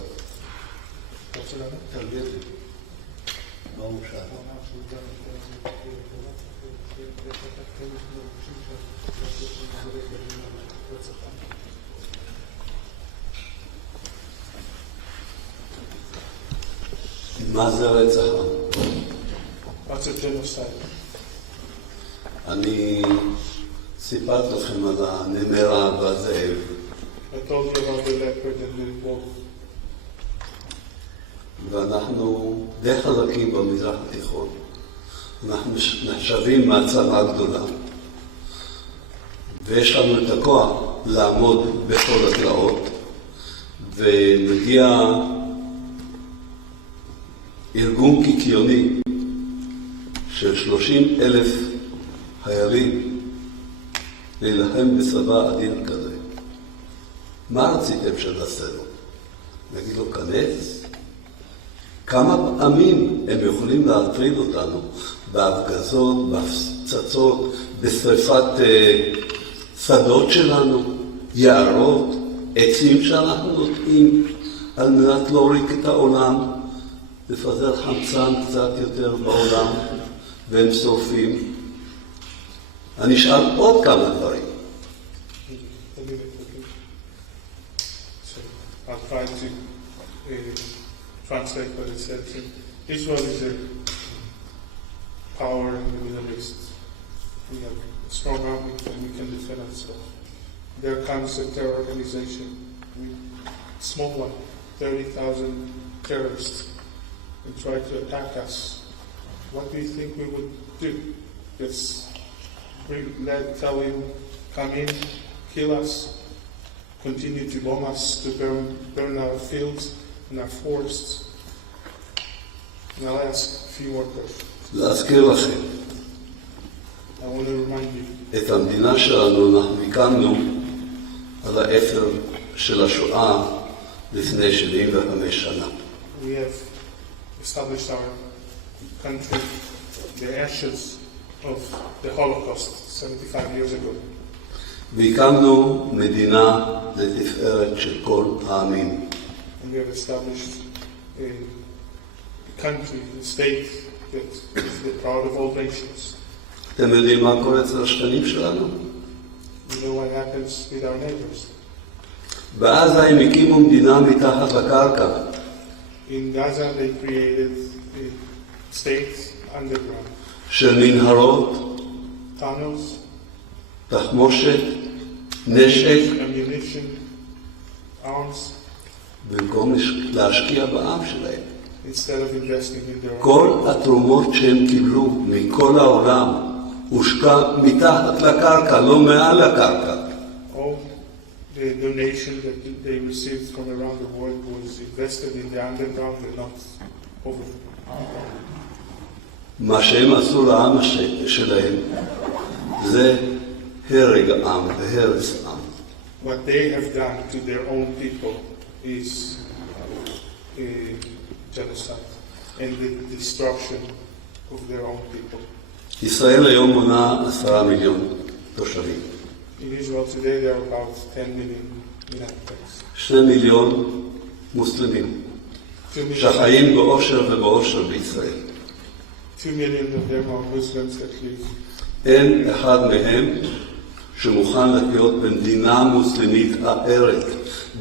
מה זה רצח עם? What's a genocide? אני סיפרתי לכם על הנמרה והזאב. I told you about the leopard and the wolf. ואנחנו די חלקים במזרח התיכון. אנחנו נחשבים מעצמה גדולה. ויש לנו את הכוח לעמוד בכל התלאות, ומגיע ארגון קיקיוני של 30,000 חיילים להילחם בצבא אדיר כזה. מה רציתם שנעשה לו? נגיד לו, כנס? כמה פעמים הם יכולים להטריד אותנו בהפגזות, בהפצצות, בשריפת שדות שלנו, יערות, עצים שאנחנו נוטעים על מנת להוריק את העולם, לפזר חמצן קצת יותר בעולם, והם שורפים. אני אשאל עוד כמה דברים. So I'll try to translate what it says. Israel is a power in the Middle East. We have a strong army and we can defend ourselves. There comes a terror organization, small one, 30,000 terrorists, and try to attack us. What do you think we would do? Just tell him, come in, kill us, continue to bomb us, to burn our fields and our forests. And I'll ask a few more questions. להזכיר לכם, I want to remind you, את המדינה שלנו אנחנו הקמנו על האפר של השואה לפני 75 שנה. we have established our country, the ashes of the Holocaust 75 years ago. והקמנו מדינה לתפארת של כל העמים. And we have established a country, the state that is the proud of all nations. אתם יודעים מה קורה אצל השכנים שלנו? You know what happens with our neighbors. בעזה הם הקימו מדינה מתחת לקרקע. In Gaza, they created a state underground. של מנהרות, Tunnels, תחמושת, נשק, ammunition, arms, במקום להשקיע בעם שלהם. instead of investing in their own. כל התרומות שהם קיבלו מכל העולם הושקע מתחת לקרקע, לא מעל הקרקע. All the donation that they received from around the world was invested in the underground and not over. מה שהם עשו לעם שלהם זה הרג עם והרס עם. What they have done to their own people is genocide and the destruction of their own people. ישראל היום מונה 10 מיליון תושבים. In Israel today there are about 10 million inhabitants. 2 מיליון מוסלמים 2 million, שחיים באושר ובאושר בישראל. 2 million of them are Muslims that live. אין אחד מהם שמוכן לחיות במדינה מוסלמית אחרת.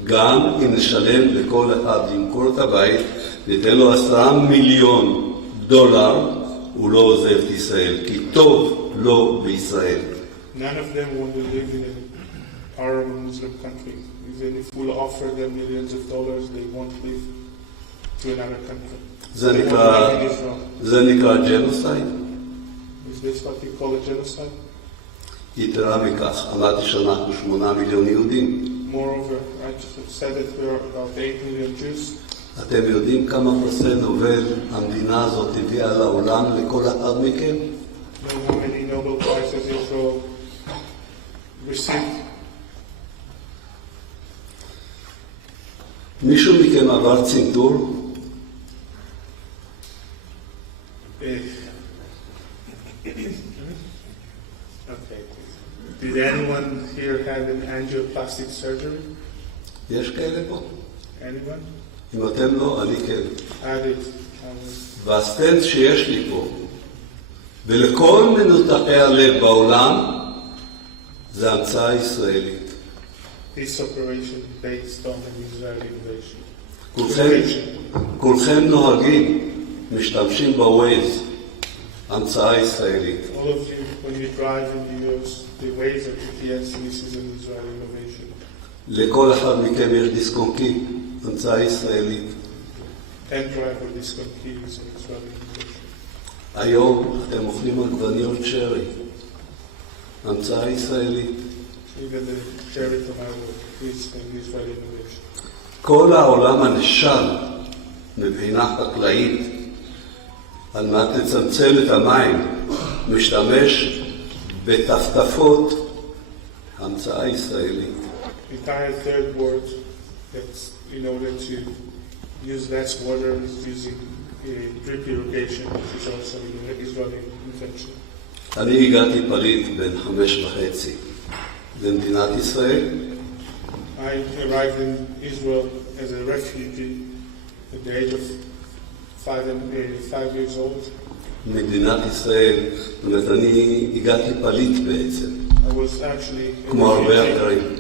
גם אם נשלם לכל אחד למכור את הבית, ניתן לו 10 מיליון דולר, הוא לא עוזב את ישראל, כי טוב לו בישראל. None of them want to live in an Arab or Muslim country. Even if we'll offer them millions of dollars, they won't live to another country. זה They נקרא, want to live in Israel. זה נקרא ג'נוסייד. Is this what we call a genocide? יתרה מכך, אמרתי שאנחנו 8 מיליון יהודים. Moreover, I just said that there are about 8 million Jews. אתם יודעים כמה פרסי נובל המדינה הזאת הביאה לעולם לכל אחד מכם? Know how many Nobel Prizes Israel received? מישהו מכם עבר צנתור? Okay. Did anyone here have an angioplastic surgery? יש כאלה פה? Anyone? אם אתם לא, אני כן. I did. והסטנט שיש לי פה, ולכל מנותחי הלב בעולם, זה המצאה ישראלית. This operation based on an Israeli invasion. כולכם נוהגים, משתמשים בווייז, המצאה ישראלית. All of you, when you drive and you use the Waze or GPS, this is an Israeli innovation. לכל אחד מכם יש דיסק-און-קי, המצאה ישראלית. And drive with this key is an Israeli innovation. היום אתם אוכלים עגבניות שרי, המצאה ישראלית. Even the cherry tomato is an Israeli innovation. כל העולם הנשל מבחינה חקלאית על מנת לצמצם את המים משתמש בטפטפות, המצאה ישראלית. The entire third world that's in order to use less water is using drip irrigation, which is also an Israeli invention. אני הגעתי פליט בן 5.5 במדינת ישראל. I arrived in Israel as a refugee at the age of 5 years old. מדינת ישראל, זאת אומרת, אני הגעתי פליט בעצם, I was actually a כמו הרבה refugee, אחרים.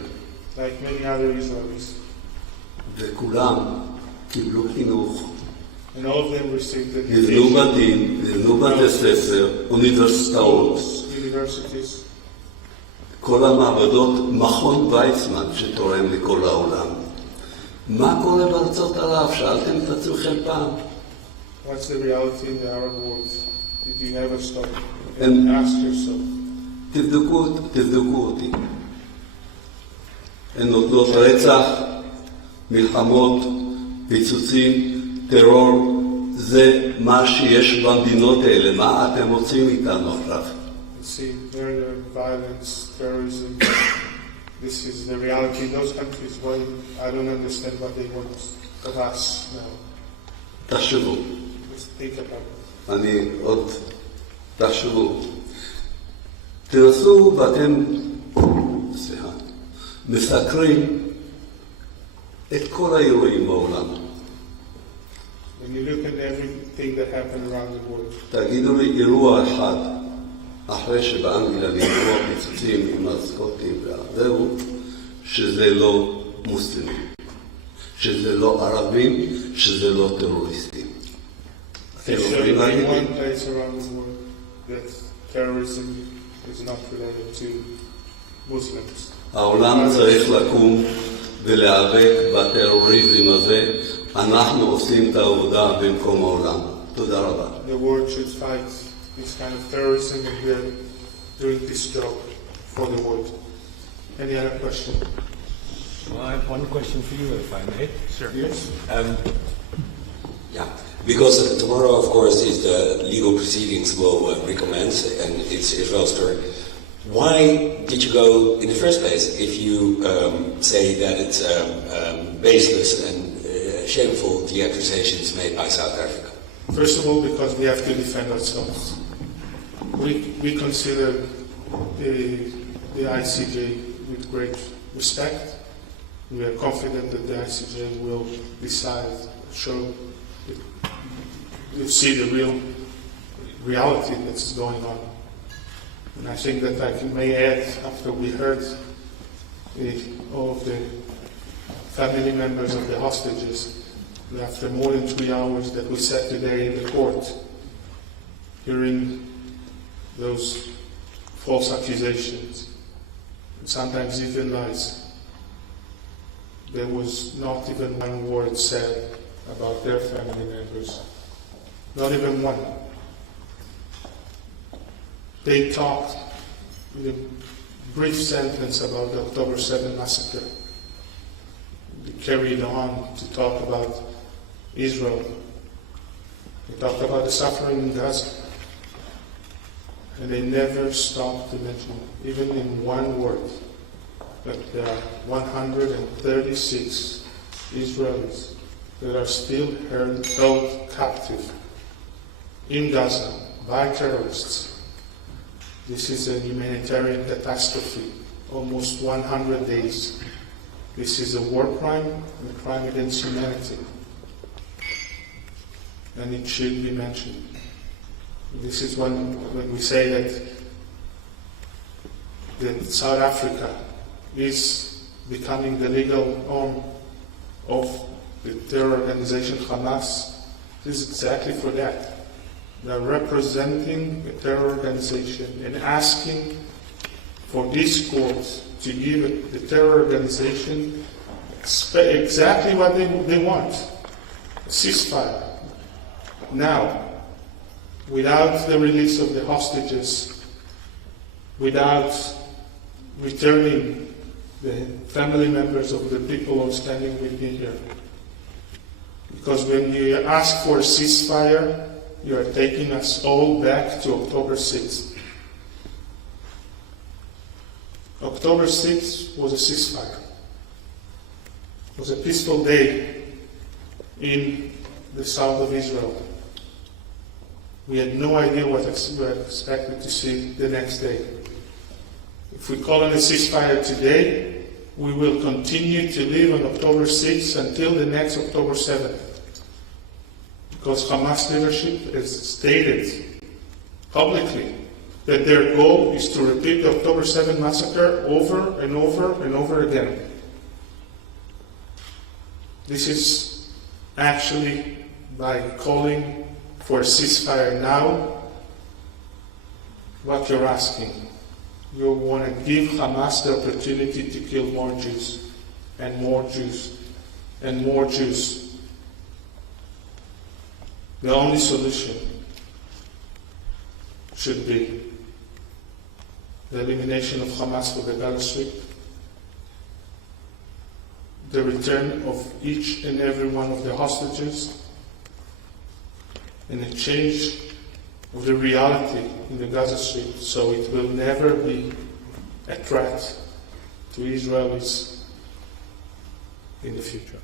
like many other Israelis. וכולם קיבלו חינוך, And all of them received נבנו education, בתים, נבנו בתי ספר, אוניברסיטאות, schools, universities. כל המעבדות, מכון ויצמן שתורם לכל העולם. מה קורה בארצות ערב? שאלתם את עצמכם פעם? What's the reality in the Arab world? Did you ever stop and And- ask yourself? תבדקו אותי. הן נותנות רצח, מלחמות, פיצוצים, טרור. זה מה שיש במדינות האלה. מה אתם רוצים איתנו עכשיו? You see murder, violence, terrorism. This is the reality in those countries. Why I don't understand what they want of us now. תחשבו. Let's think about it. אני עוד... תחשבו. תנסו ואתם... סליחה. מסקרים את כל האירועים בעולם. When you look at every anything that happened around the world. תגידו לי אירוע אחד, אחרי שבאנגליה נגמרו פיצוצים עם הסקוטים והזהו, שזה לא מוסלמים, שזה לא ערבים, שזה לא טרוריסטים. Can you show me one place around the world that terrorism is not related to Muslims? העולם צריך לקום ולהיאבק בטרוריזם הזה. אנחנו עושים את העבודה במקום העולם. תודה רבה. The world should fight this kind of terrorism, and we are doing this job for the world. Any other question? Well, I have one question for you, if I may. Sure. Yes. Yeah, because tomorrow, of course, is the legal proceedings will recommence, and it's Israel's turn. Why did you go in the first place if you say that it's baseless and shameful, the accusations made by South Africa? First of all, because we have to defend ourselves. We consider the ICJ with great respect. We are confident that the ICJ will decide, see the real reality that's going on. And I think that I may add, after we heard all of the family members of the hostages, after more than 3 hours that we sat today in the court, hearing those false accusations, and sometimes even lies, there was not even one word said about their family members. Not even one. They talked in a brief sentence about the October 7 massacre. They carried on to talk about Israel. They talked about the suffering in Gaza. And they never stopped to mention, even in one word, that there are 136 Israelis that are still held captive in Gaza by terrorists. This is a humanitarian catastrophe, almost 100 days. This is a war crime, a crime against humanity. And it should be mentioned. This is when we say that South Africa is becoming the legal arm of the terror organization Hamas. This is exactly for that. They are representing a terror organization and asking for this court to give the terror organization exactly what they want, a ceasefire. Now, without the release of the hostages, without returning the family members of the people who are standing with me here. Because when you ask for a ceasefire, you are taking us all back to October 6th. October 6th was a ceasefire. It was a peaceful day in the south of Israel. We had no idea what we were expected to see the next day. If we call on a ceasefire today, we will continue to live on October 6th until the next October 7th. Because Hamas leadership has stated publicly that their goal is to repeat the October 7 massacre over and over and over again. This is actually by calling for a ceasefire now, what you're asking. You want to give Hamas the opportunity to kill more Jews, and more Jews, and more Jews. The only solution should be the elimination of Hamas for the Gaza Strip, the return of each and every one of the hostages, and a change of the reality in the Gaza Strip, so it will never be a threat to Israelis in the future.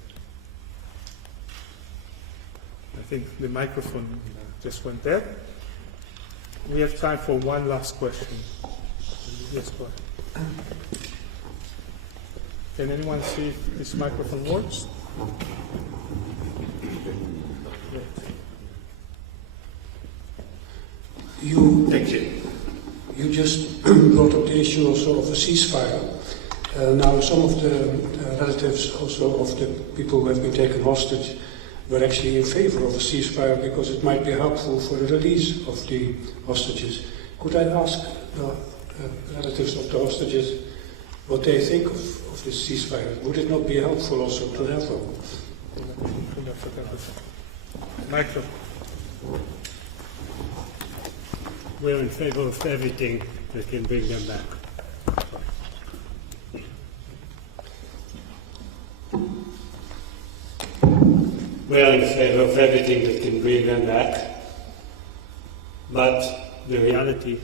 I think the microphone just went dead. We have time for one last question. Yes, go ahead. Can anyone see if this microphone works? Thank you. You just brought up the issue also of a ceasefire. Now, some of the relatives also of the people who have been taken hostage were actually in favor of a ceasefire because it might be helpful for the release of the hostages. Could I ask the relatives of the hostages what they think of this ceasefire? Would it not be helpful also to have one? Michael. We're in favor of everything that can bring them back. We're in favor of everything that can bring them back, but the reality...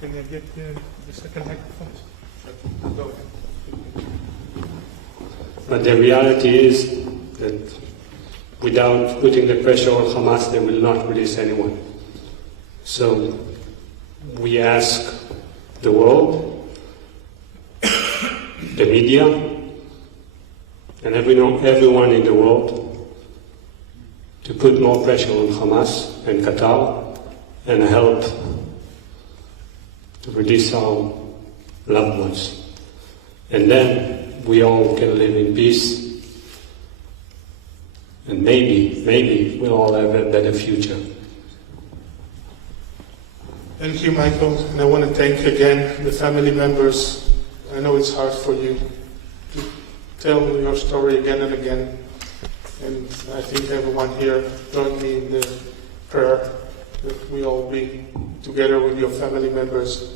Can I get the second microphone? Go ahead. But the reality is that without putting the pressure on Hamas, they will not release anyone. So we ask the world, the media, and everyone in the world to put more pressure on Hamas and Qatar and help to release our loved ones. And then we all can live in peace, and maybe we'll all have a better future. Thank you, Michael. And I want to thank again the family members. I know it's hard for you to tell your story again and again. And I think everyone here joined me in the prayer that we all be together with your family members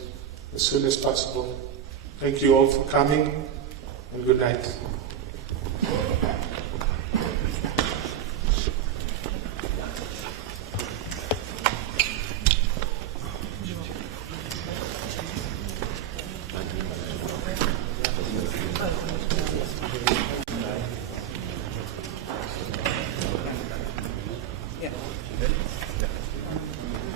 as soon as possible. Thank you all for coming, and good night.